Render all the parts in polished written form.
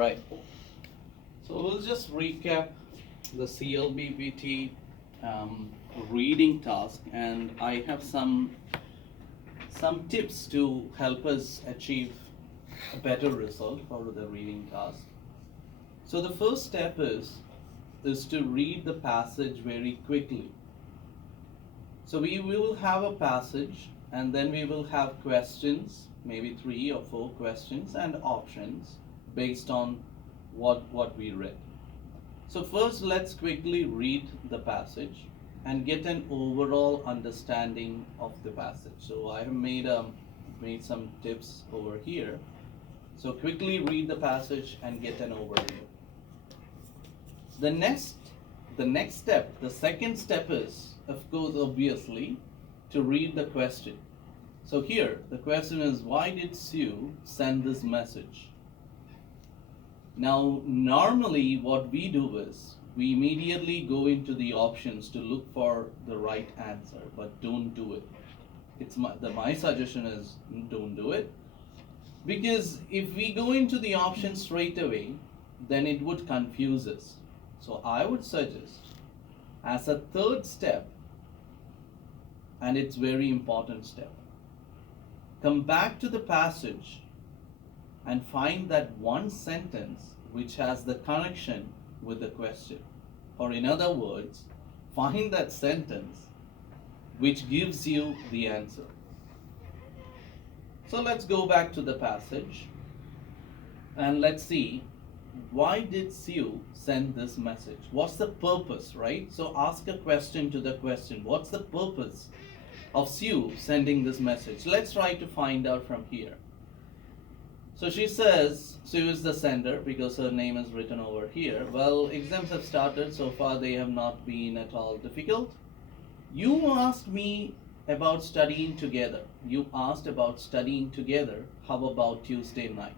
right. So we'll just recap the CLBPT reading task, and I have some tips to help us achieve a better result for the reading task. So the first step is to read the passage very quickly. So we will have a passage, and then we will have questions, maybe 3 or 4 questions and options based on what we read. So first, let's quickly read the passage and get an overall understanding of the passage. So I have made some tips over here. So quickly read the passage and get an overview. The next step, the second step is, of course, obviously, to read the question. So here, the question is, why did Sue send this message? Now, normally what we do is, we immediately go into the options to look for the right answer, but don't do it. My suggestion is, don't do it. Because if we go into the options straight away, then it would confuse us. So I would suggest, as a third step, and it's very important step, come back to the passage and find that one sentence which has the connection with the question. Or in other words, find that sentence which gives you the answer. So let's go back to the passage and let's see, why did Sue send this message? What's the purpose, right? So ask a question to the question. What's the purpose of Sue sending this message? Let's try to find out from here. So she says Sue is the sender because her name is written over here. Well, exams have started. So far they have not been at all difficult. You asked me about studying together. You asked about studying together. How about Tuesday night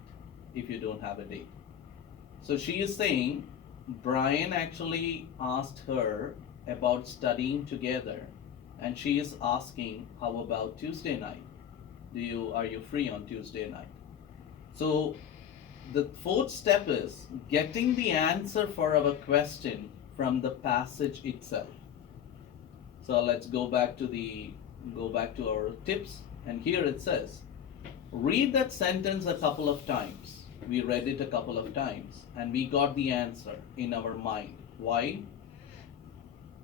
if you don't have a date? So she is saying Brian actually asked her about studying together, and she is asking, how about Tuesday night? Are you free on Tuesday night? So the fourth step is getting the answer for our question from the passage itself. So let's go back to our tips, and here it says, read that sentence a couple of times. We read it a couple of times and we got the answer in our mind. Why?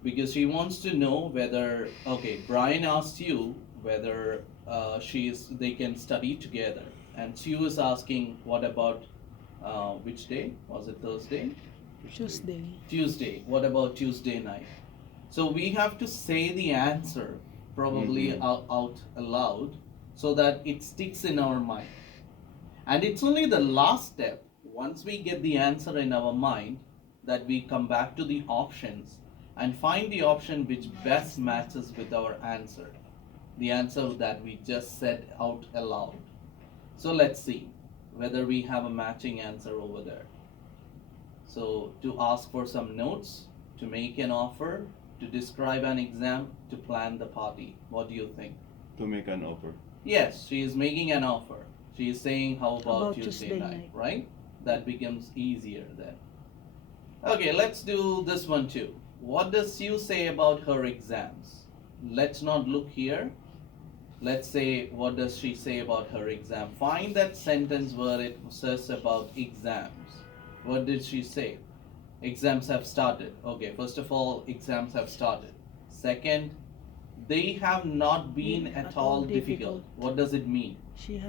Because she wants to know whether, okay, Brian asked you whether they can study together, and Sue is asking, what about which day? Was it Thursday? Tuesday. What about Tuesday night? So we have to say the answer probably out aloud so that it sticks in our mind. And it's only the last step, once we get the answer in our mind, that we come back to the options and find the option which best matches with our answer, the answer that we just said out aloud. So let's see whether we have a matching answer over there. So to ask for some notes, to make an offer, to describe an exam, to plan the party. What do you think? To make an offer. Yes, she is making an offer. She is saying, how about Tuesday night, right? That becomes easier then. Okay, let's do this one too. What does Sue say about her exams? Let's not look here. Let's say, what does she say about her exam? Find that sentence where it says about exams. What did she say? Exams have started. Okay, first of all, exams have started. Second, they have not been at all difficult. What does it mean?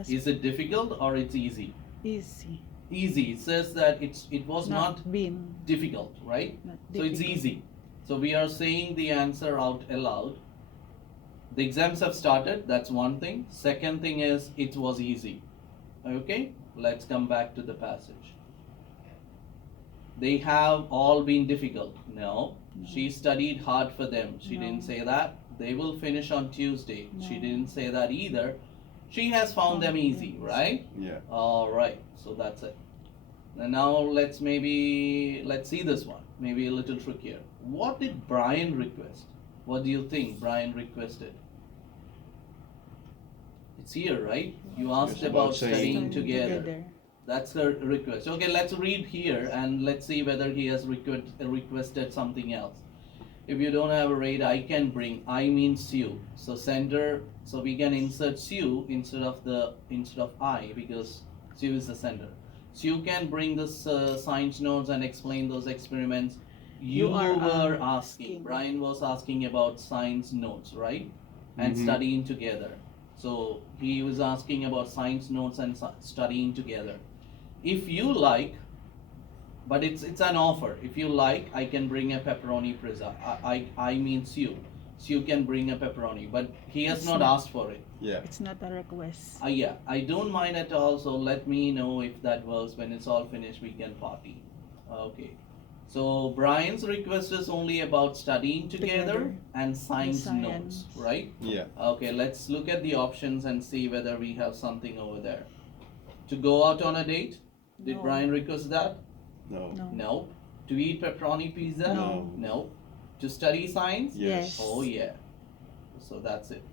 Is it difficult or it's easy? Easy. Easy. It says that it was not been difficult, right? not So it's difficult. easy. So we are saying the answer out aloud. The exams have started, that's one thing. Second thing is, it was easy. Okay, let's come back to the passage. They have all been difficult. No, she studied hard for them. She No. didn't say that. They will finish on Tuesday. She No. didn't say that either. She has found them easy, right? Yeah. All right, so that's it. And now let's see this one. Maybe a little trickier. What did Brian request? What do you think Brian requested? It's here, right? You asked Yes, about about studying saying- together. That's her request. Okay, let's read here and let's see whether he has requested something else. If you don't have a rate, I can bring. I means Sue. So sender. So we can insert Sue instead of I, because Sue is the sender. Sue can bring this science notes and explain those experiments. You were asking. Brian was asking about science notes, right? And studying together. So he was asking about science notes and studying together. If you like, but it's an offer. If you like, I can bring a pepperoni pizza. I mean Sue. Sue can bring a pepperoni, but he has not asked for it. Yeah. It's not a request. Yeah, I don't mind at all. So let me know if that works. When it's all finished, we can party. Okay. So Brian's request is only about studying together and science notes, right? Yeah. Okay, let's look at the options and see whether we have something over there. To go out on a date? Did No. Brian request that? No. No. No. To eat pepperoni pizza? No. No. To study science? Yes. Oh yeah. So that's it.